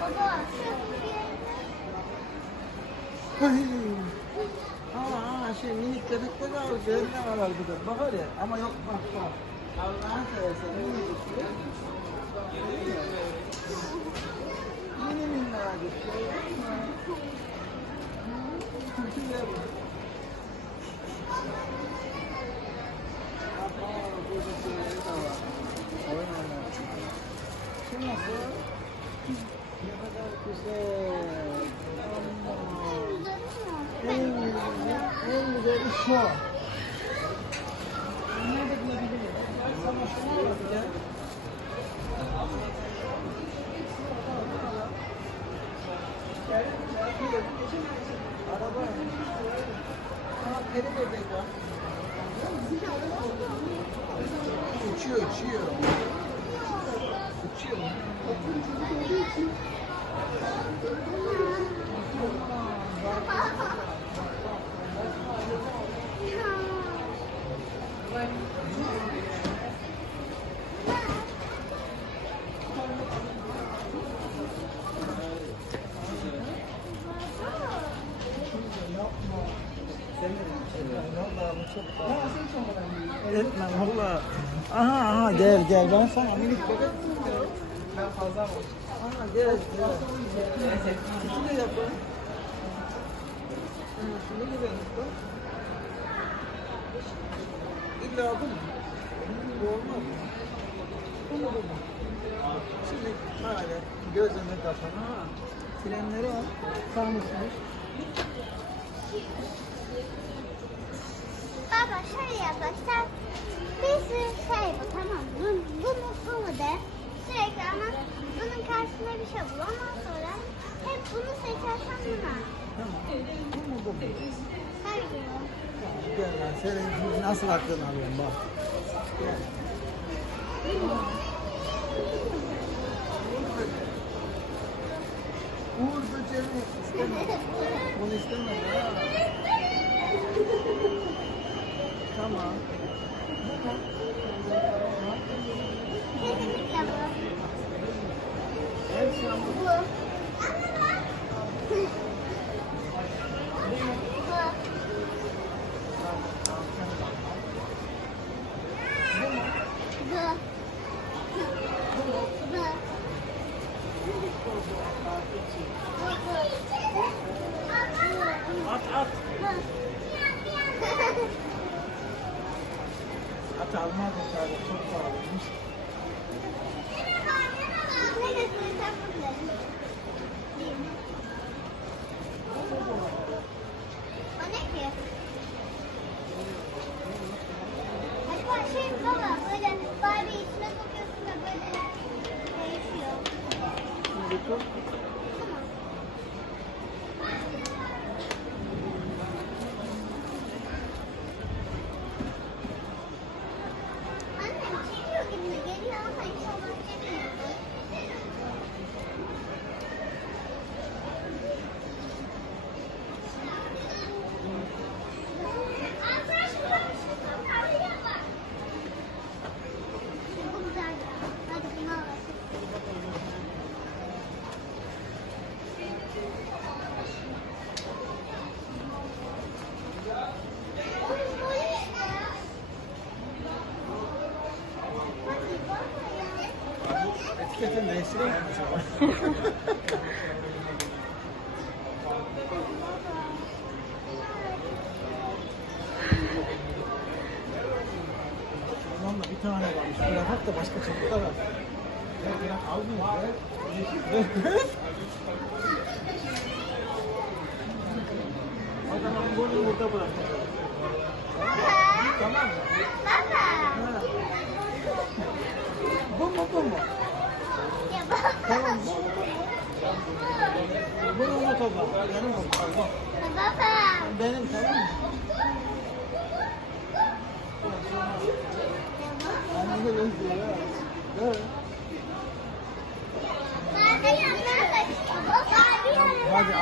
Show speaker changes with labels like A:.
A: Baba.
B: Aa, şey minik köpekler var, gözler var burada. Bak öyle ama yok bak bak. Allah'ın seversen şey. Mini minnacık şey. Güzel bu. Aa, burada şeyleri de var. Oyun oynamak için. Şu nasıl? Ne kadar güzel. Allah. En güzel, şu. Bulabilirim? Sana şunu alacağım. Araba. Peri bebek var. Uçuyor, uçuyor. Uçuyor. Etmem valla. Aha aha gel gel ben sana minik bebek. Ben fazla mı? Aha gel gel. Şunu da yapın. Ha, Şunu yapın. İlla bu olmaz? Bu mu bu mu? Şimdi böyle gözünü kapan ha. Frenleri al. Sağ mısınız?
A: Baba şöyle yapacaksan bir sürü şey bu tamam? Bunu, bunu, bunu de sürekli ama bunun karşısında bir şey bul. Ondan sonra hep bunu seçersen bunu al.
B: Tamam. Bu mu bu mu? Senin nasıl aklını alıyorum bak. Uğur böceğini istemem. Bunu istemem ya. Tamam. Bu mu?
A: Kesinlikle bu.
B: Hepsi ama.
A: Bu. Bu. Bu. Bu.
B: At at. At almadım tabii çok pahalıymış.
A: O ne Acaba? Tamam
B: da bir tane varmış. Bırak da başka çocuklar var. Zaman bunu burada bırak. Tamam mı?
A: baba.
B: Benim baba.
A: Baba.
B: Benim tamam mı?
A: Anne
B: de benziyor ya. Hadi